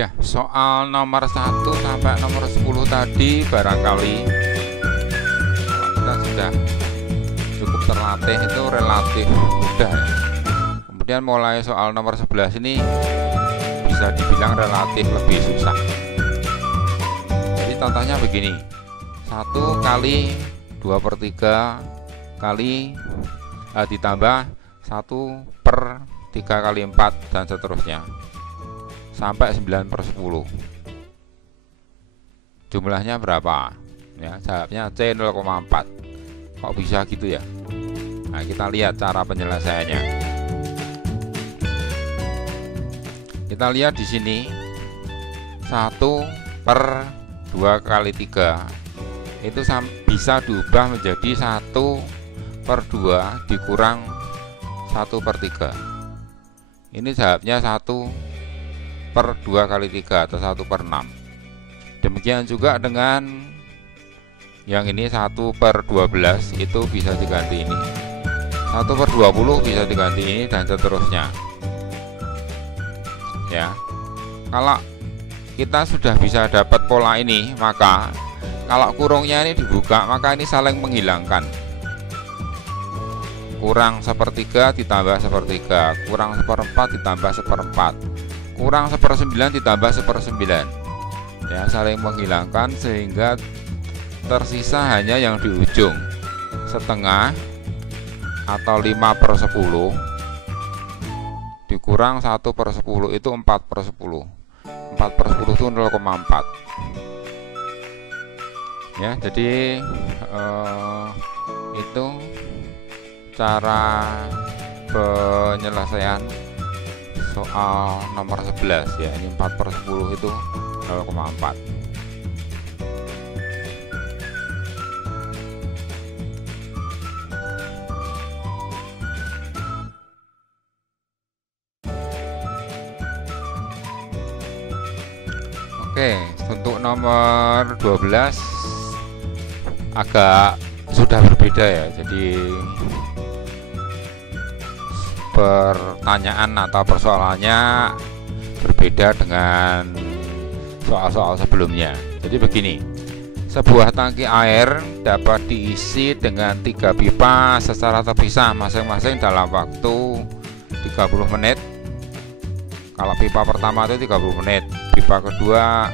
Ya, soal nomor 1 sampai nomor 10 tadi barangkali kalau kita sudah cukup terlatih itu relatif mudah ya. Kemudian mulai soal nomor 11 ini bisa dibilang relatif lebih susah. Jadi contohnya begini, 1 kali 2/3 kali ditambah 1/3 kali 4 dan seterusnya sampai 9/10. Jumlahnya berapa? Ya, jawabnya C 0,4. Kok bisa gitu ya? Nah, kita lihat cara penyelesaiannya. Kita lihat di sini 1/2 kali 3 itu bisa diubah menjadi 1/2 dikurang 1/3. Ini jawabnya 1/2 kali 3 atau 1/6. Demikian juga dengan yang ini 1/12 itu bisa diganti ini, 1/20 bisa diganti ini dan seterusnya. Ya, kalau kita sudah bisa dapat pola ini, maka kalau kurungnya ini dibuka, maka ini saling menghilangkan. Kurang 1/3 ditambah 1/3, kurang 1/4 ditambah 1/4, kurang 1/9 ditambah 1/9. Ya, saling menghilangkan sehingga tersisa hanya yang di ujung, setengah atau 5/10 dikurang 1/10 itu 4/10. 4/10 itu 0,4. Ya, jadi itu cara penyelesaian soal nomor 11 ya. Ini 4/10 itu 0,4. Oke, untuk nomor 12 agak sudah berbeda ya. Jadi pertanyaan atau persoalannya berbeda dengan soal-soal sebelumnya. Jadi begini, sebuah tangki air dapat diisi dengan 3 pipa secara terpisah masing-masing dalam waktu 30 menit. Kalau pipa pertama itu 30 menit, pipa kedua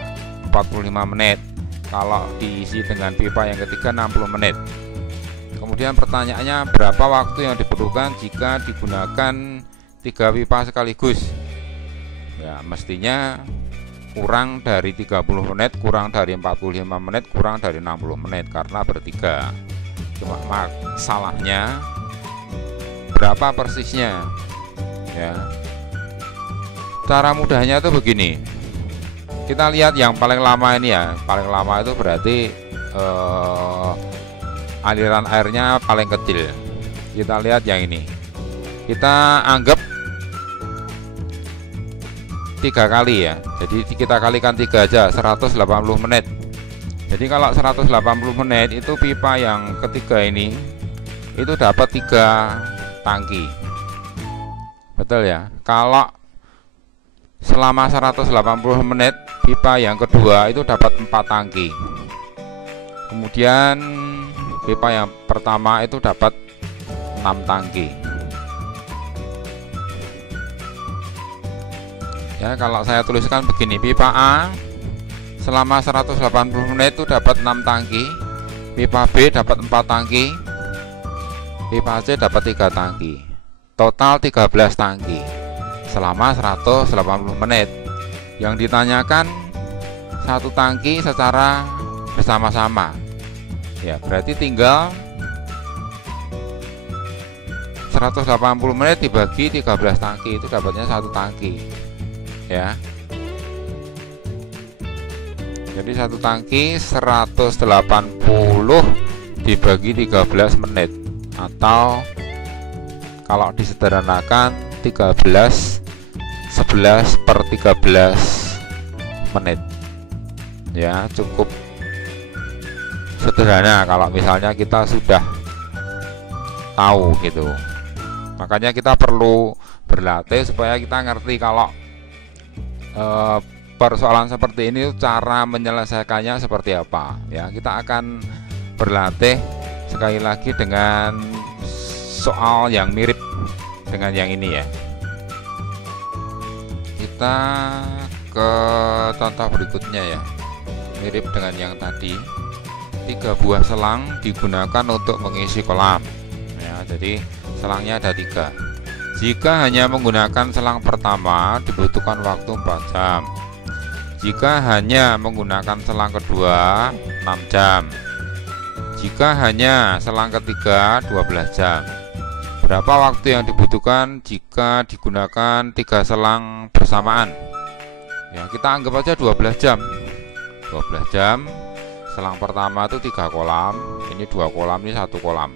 45 menit, kalau diisi dengan pipa yang ketiga 60 menit. Kemudian pertanyaannya, berapa waktu yang diperlukan jika digunakan 3 pipa sekaligus? Ya, mestinya kurang dari 30 menit, kurang dari 45 menit, kurang dari 60 menit karena bertiga. Cuma masalahnya berapa persisnya? Ya. Cara mudahnya itu begini. Kita lihat yang paling lama ini ya. Paling lama itu berarti aliran airnya paling kecil. Kita lihat yang ini. Kita anggap 3 kali ya. Jadi kita kalikan 3 aja, 180 menit. Jadi kalau 180 menit itu pipa yang ketiga ini itu dapat 3 tangki. Betul ya. Kalau selama 180 menit pipa yang kedua itu dapat 4 tangki. Kemudian pipa yang pertama itu dapat 6 tangki. Ya, kalau saya tuliskan begini, pipa A selama 180 menit itu dapat 6 tangki, pipa B dapat 4 tangki, pipa C dapat 3 tangki. Total 13 tangki selama 180 menit. Yang ditanyakan 1 tangki secara bersama-sama. Ya, berarti tinggal 180 menit dibagi 13 tangki itu dapatnya 1 tangki. Ya. Jadi 1 tangki 180 dibagi 13 menit atau kalau disederhanakan 11/13 menit. Ya, cukup sederhana kalau misalnya kita sudah tahu gitu. Makanya kita perlu berlatih supaya kita ngerti kalau persoalan seperti ini cara menyelesaikannya seperti apa ya. Kita akan berlatih sekali lagi dengan soal yang mirip dengan yang ini ya. Kita ke contoh berikutnya ya, mirip dengan yang tadi. 3 buah selang digunakan untuk mengisi kolam ya. Jadi selangnya ada 3. Jika hanya menggunakan selang pertama dibutuhkan waktu 4 jam. Jika hanya menggunakan selang kedua 6 jam. Jika hanya selang ketiga 12 jam. Berapa waktu yang dibutuhkan jika digunakan 3 selang bersamaan? Ya, kita anggap aja 12 jam. 12 jam. Selang pertama itu 3 kolam, ini 2 kolam, ini 1 kolam.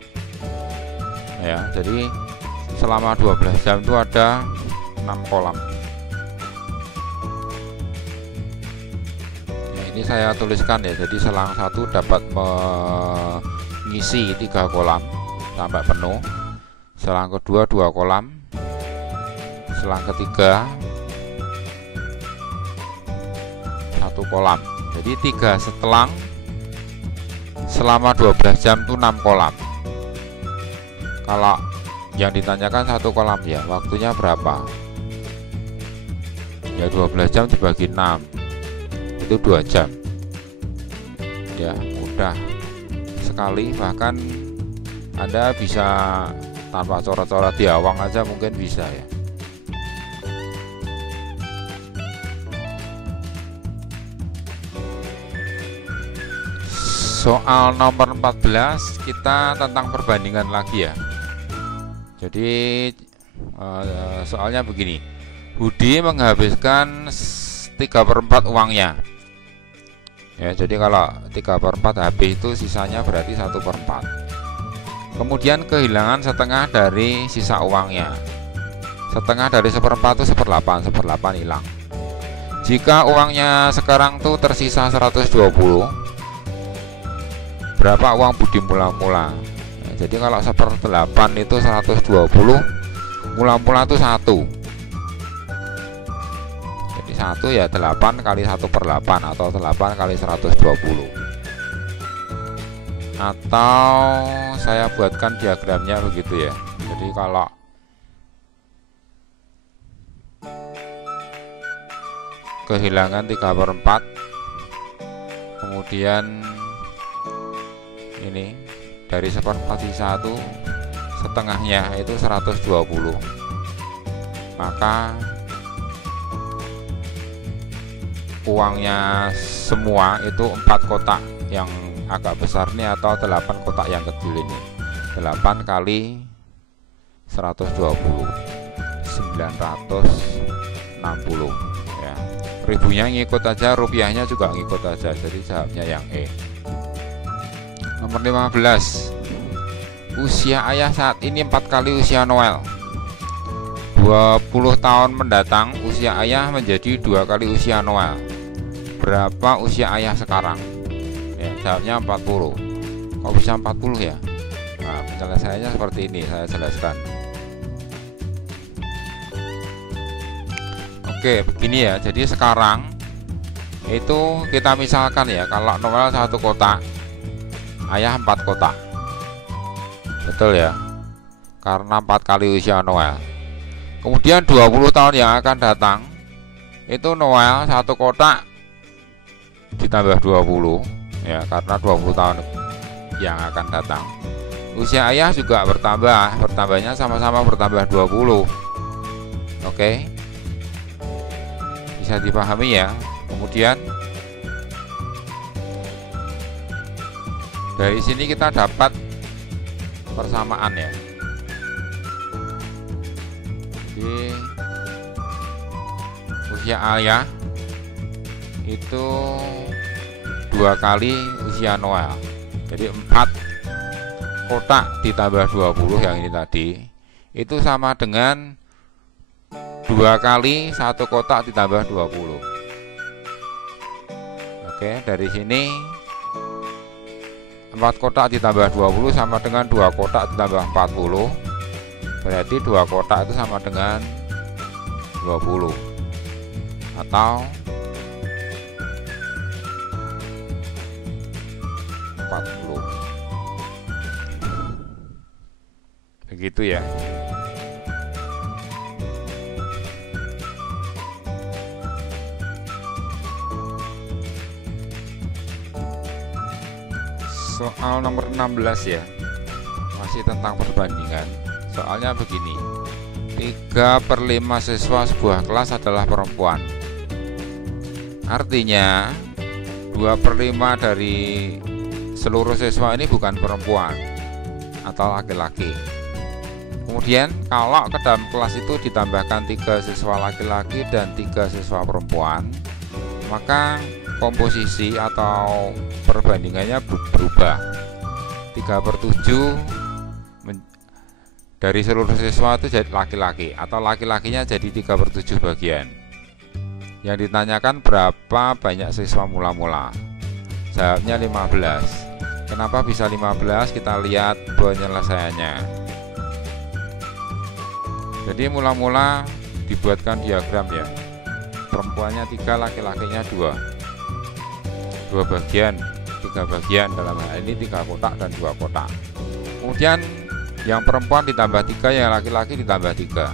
Ya, jadi selama 12 jam itu ada 6 kolam. Ya, ini saya tuliskan ya. Jadi selang 1 dapat mengisi 3 kolam sampai penuh. Selang kedua 2 kolam. Selang ketiga 1 kolam. Jadi 3 setelang selama 12 jam itu 6 kolam. Kalau yang ditanyakan 1 kolam ya, waktunya berapa? Ya 12 jam dibagi 6 itu 2 jam. Ya mudah sekali, bahkan Anda bisa tanpa coret-coret diawang aja mungkin bisa ya. Soal nomor 14 kita tentang perbandingan lagi ya. Jadi soalnya begini, Budi menghabiskan 3/4 uangnya ya. Jadi kalau 3/4 habis itu sisanya berarti 1/4. Kemudian kehilangan setengah dari sisa uangnya. Setengah dari 1/4 itu 1/8, 1/8 hilang. Jika uangnya sekarang tuh tersisa 120, berapa uang Budi mula-mula? Nah, jadi kalau 1/8 itu 120, mula-mula itu 1. Jadi 1 ya 8 kali 1/8 atau 8 kali 120. Atau saya buatkan diagramnya begitu ya. Jadi kalau kehilangan 3/4, kemudian ini dari 1/4 sisa itu setengahnya itu 120, maka uangnya semua itu 4 kotak yang agak besar ini atau 8 kotak yang kecil ini. 8 kali 120 960 ya. Ribunya ngikut aja, rupiahnya juga ngikut aja. Jadi jawabnya yang E. Nomor 15. Usia ayah saat ini 4 kali usia Noel. 20 tahun mendatang usia ayah menjadi 2 kali usia Noel. Berapa usia ayah sekarang? Ya, jawabnya 40. Kok bisa 40 ya? Nah, penyelesaiannya seperti ini, saya jelaskan. Oke, begini ya. Jadi sekarang itu kita misalkan ya, kalau Noel 1 kotak, ayah 4 kotak. Betul ya, karena 4 kali usia Noel. Kemudian 20 tahun yang akan datang, itu Noel 1 kotak ditambah 20 ya, karena 20 tahun yang akan datang. Usia ayah juga bertambah, bertambahnya sama-sama bertambah 20. Oke, bisa dipahami ya. Kemudian dari sini kita dapat persamaan ya. Jadi usia ayah itu 2 kali usia Noel. Jadi 4 kotak ditambah 20 yang ini tadi itu sama dengan 2 kali 1 kotak ditambah 20. Oke, dari sini 4 kotak ditambah 20 sama dengan 2 kotak ditambah 40. Berarti 2 kotak itu sama dengan 20. Atau 40. Begitu ya. Soal nomor 16 ya, masih tentang perbandingan. Soalnya begini, 3/5 siswa sebuah kelas adalah perempuan. Artinya 2/5 dari seluruh siswa ini bukan perempuan atau laki-laki. Kemudian kalau ke dalam kelas itu ditambahkan 3 siswa laki-laki dan 3 siswa perempuan, maka komposisi atau perbandingannya berubah. 3/7 dari seluruh siswa itu jadi laki-laki, atau laki-lakinya jadi 3/7 bagian. Yang ditanyakan berapa banyak siswa mula-mula? Jawabnya 15. Kenapa bisa 15? Kita lihat penyelesaiannya. Jadi mula-mula dibuatkan diagram ya. Perempuannya 3, laki-lakinya 2. 2 bagian, 3 bagian, dalam hal ini 3 kotak dan 2 kotak. Kemudian yang perempuan ditambah 3, yang laki-laki ditambah 3.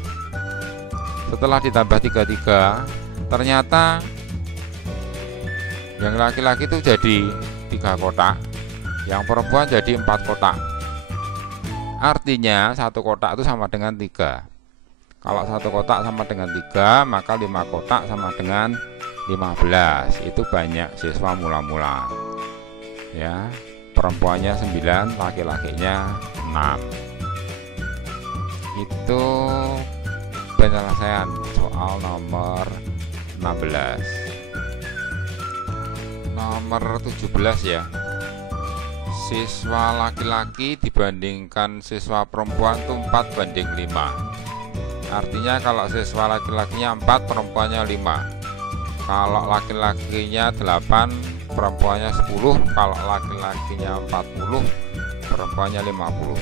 Setelah ditambah 3, ternyata yang laki-laki itu jadi 3 kotak, yang perempuan jadi 4 kotak. Artinya 1 kotak itu sama dengan 3. Kalau 1 kotak sama dengan 3, maka 5 kotak sama dengan 15. Itu banyak siswa mula-mula ya. Perempuannya 9, laki-lakinya 6. Itu penyelesaian soal nomor 16. Nomor 17 ya. Siswa laki-laki dibandingkan siswa perempuan itu 4/5. Artinya kalau siswa laki-lakinya 4, perempuannya 5. Kalau laki-lakinya 8, perempuannya 10. Kalau laki-lakinya 40, perempuannya 50.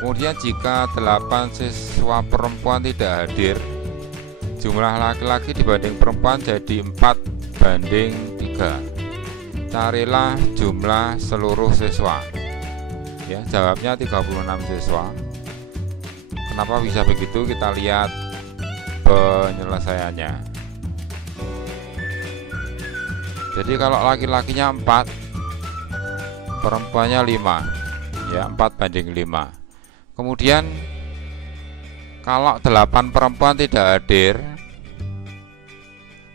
Kemudian jika 8 siswa perempuan tidak hadir, jumlah laki-laki dibanding perempuan jadi 4/3. Carilah jumlah seluruh siswa. Ya, jawabnya 36 siswa. Kenapa bisa begitu? Kita lihat penyelesaiannya. Jadi kalau laki-lakinya 4, perempuannya 5. Ya, 4/5. Kemudian kalau 8 perempuan tidak hadir,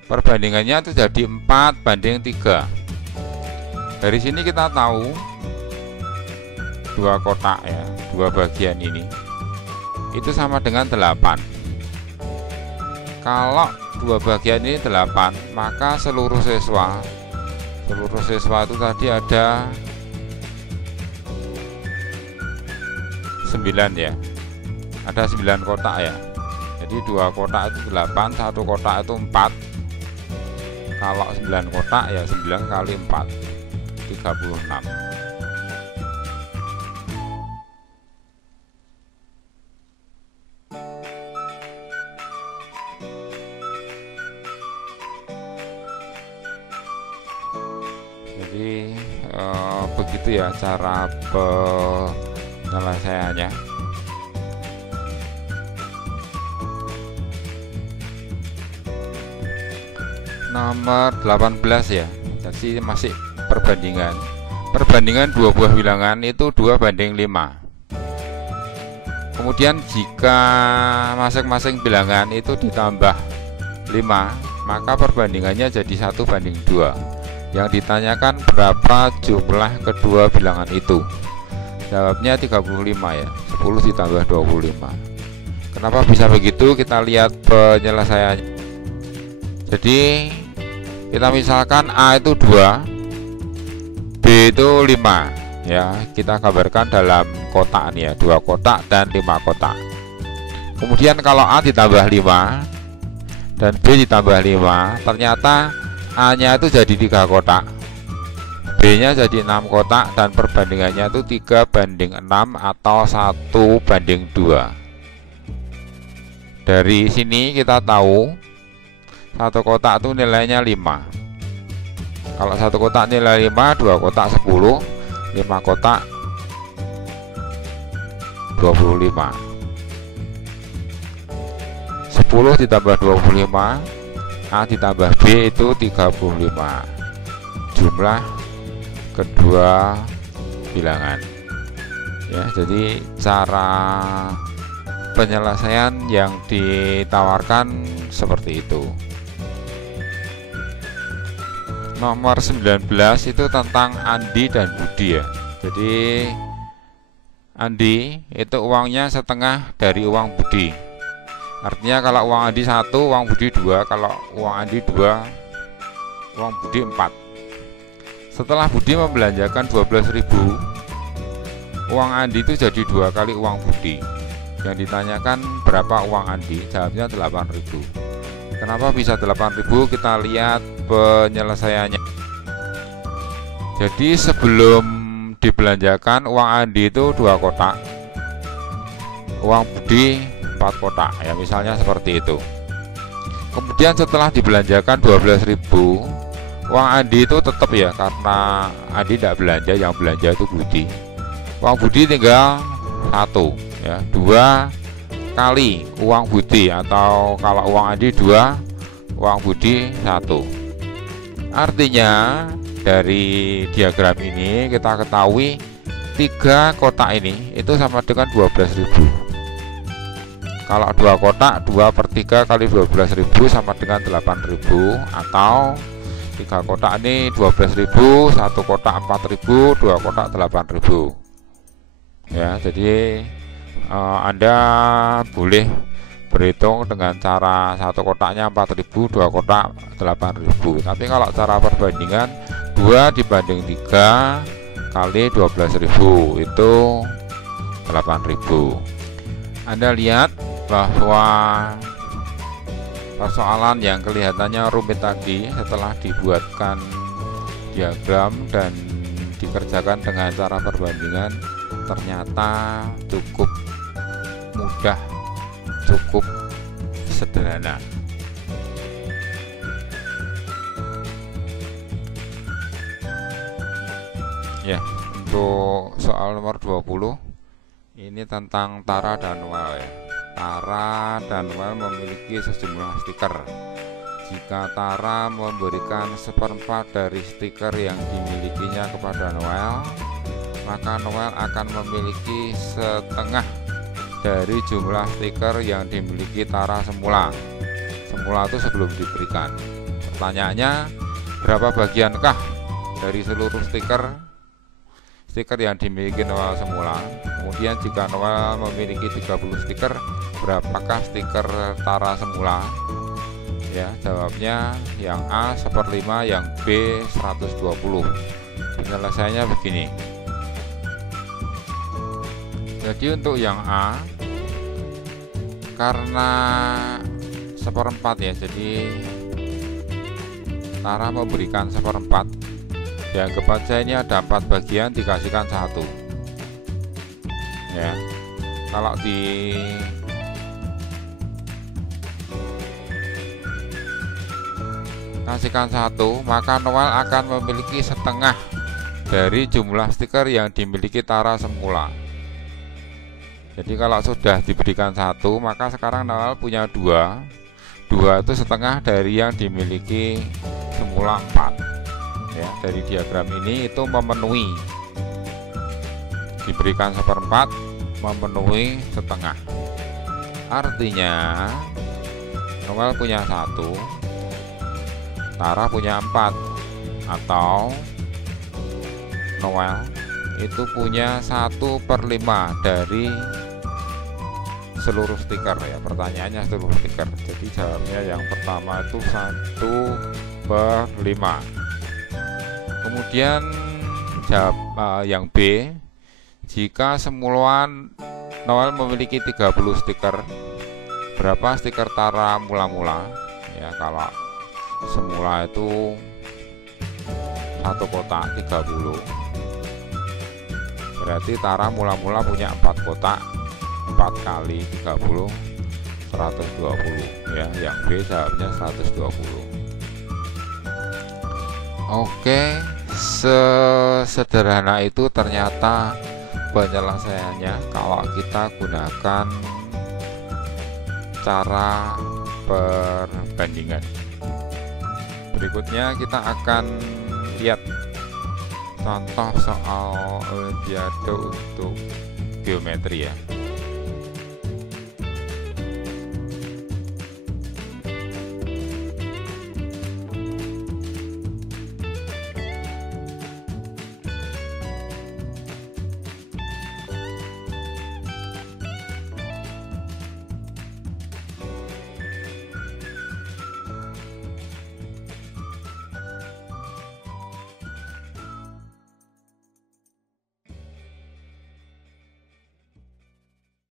perbandingannya itu jadi 4/3. Dari sini kita tahu 2 kotak ya, 2 bagian ini itu sama dengan 8. Kalau 2 bagian ini 8, maka seluruh siswa itu tadi ada 9 ya. Ada 9 kotak ya. Jadi 2 kotak itu 8, 1 kotak itu 4. Kalau 9 kotak ya 9 kali 4, 36. Jadi begitu ya cara penyelesaiannya. Nomor 18 ya. Jadi masih perbandingan. Perbandingan 2 buah bilangan itu 2/5. Kemudian jika masing-masing bilangan itu ditambah 5, maka perbandingannya jadi 1/2. Yang ditanyakan berapa jumlah kedua bilangan itu? Jawabnya 35 ya. 10 ditambah 25. Kenapa bisa begitu? Kita lihat penyelesaiannya. Jadi kita misalkan A itu 2, B itu 5 ya. Kita gambarkan dalam kotak nih ya, 2 kotak dan 5 kotak. Kemudian kalau A ditambah 5 dan B ditambah 5, ternyata A nya itu jadi 3 kotak, B nya jadi 6 kotak, dan perbandingannya itu 3/6 atau 1/2. Dari sini kita tahu 1 kotak itu nilainya 5. Kalau 1 kotak nilai 5, 2 kotak 10, 5 kotak 25. 10 ditambah 25, A ditambah B itu 35. Jumlah kedua bilangan. Ya, jadi cara penyelesaian yang ditawarkan seperti itu. Nomor 19 itu tentang Andi dan Budi ya. Jadi Andi itu uangnya setengah dari uang Budi. Artinya kalau uang Andi 1, uang Budi 2. Kalau uang Andi 2, uang Budi 4. Setelah Budi membelanjakan 12.000, uang Andi itu jadi 2 kali uang Budi. Yang ditanyakan berapa uang Andi, jawabnya 8.000. Kenapa bisa 8.000? Kita lihat penyelesaiannya. Jadi sebelum dibelanjakan, uang Andi itu 2 kotak, uang Budi 4 kotak ya, misalnya seperti itu. Kemudian setelah dibelanjakan 12.000, uang Andi itu tetap ya, karena Andi tidak belanja, yang belanja itu Budi. Uang Budi tinggal 1 ya, 2 kali uang Budi, atau kalau uang Andi 2, uang Budi 1. Artinya dari diagram ini kita ketahui 3 kotak ini itu sama dengan 12.000. Kalau 2 kotak, 2/3 kali 12.000 sama dengan 8.000, atau 3 kotak ini 12.000, 1 kotak 4.000, 2 kotak 8.000 ya. Jadi Anda boleh berhitung dengan cara 1 kotaknya 4.000, 2 kotak 8.000. Tapi kalau cara perbandingan 2 dibanding 3 kali 12.000 itu 8.000. Anda lihat bahwa persoalan yang kelihatannya rumit tadi, setelah dibuatkan diagram dan dikerjakan dengan cara perbandingan, ternyata cukup mudah, cukup sederhana. Ya, untuk soal nomor 20 ini tentang Tara dan Noel ya. Tara dan Noel memiliki sejumlah stiker. Jika Tara memberikan 1/4 dari stiker yang dimilikinya kepada Noel, maka Noel akan memiliki setengah dari jumlah stiker yang dimiliki Tara semula. Semula itu sebelum diberikan. Pertanyaannya, berapa bagiankah dari seluruh stiker yang dimiliki Noel semula? Kemudian jika Noel memiliki 30 stiker, berapakah stiker Tara semula? Ya, jawabnya yang A 1/5, yang B 120. Penyelesaiannya begini. Jadi untuk yang A, karena 1/4 ya, jadi Tara memberikan 1/4. Dianggap saja ini ada 4 bagian dikasihkan 1 ya. Kalau dikasihkan 1, maka Noel akan memiliki setengah dari jumlah stiker yang dimiliki Tara semula. Jadi kalau sudah diberikan 1, maka sekarang Noel punya 2 itu setengah dari yang dimiliki semula 4 ya. Dari diagram ini itu memenuhi, diberikan 1/4 memenuhi setengah. Artinya Noel punya 1, Tara punya 4, atau Noel itu punya 1/5 dari seluruh stiker ya. Pertanyaannya seluruh stiker, jadi jawabnya yang pertama itu 1/5. Kemudian jawab yang B, jika semula Noel memiliki 30 stiker, berapa stiker Tara mula-mula ya. Kalau semula itu 1 kotak 30, berarti Tara mula-mula punya 4 kotak, 4 kali 30 120 ya. Yang B jawabnya 120. Oke, Sesederhana itu ternyata penyelesaiannya kalau kita gunakan cara perbandingan. Berikutnya kita akan lihat contoh soal olimpiade untuk geometri ya.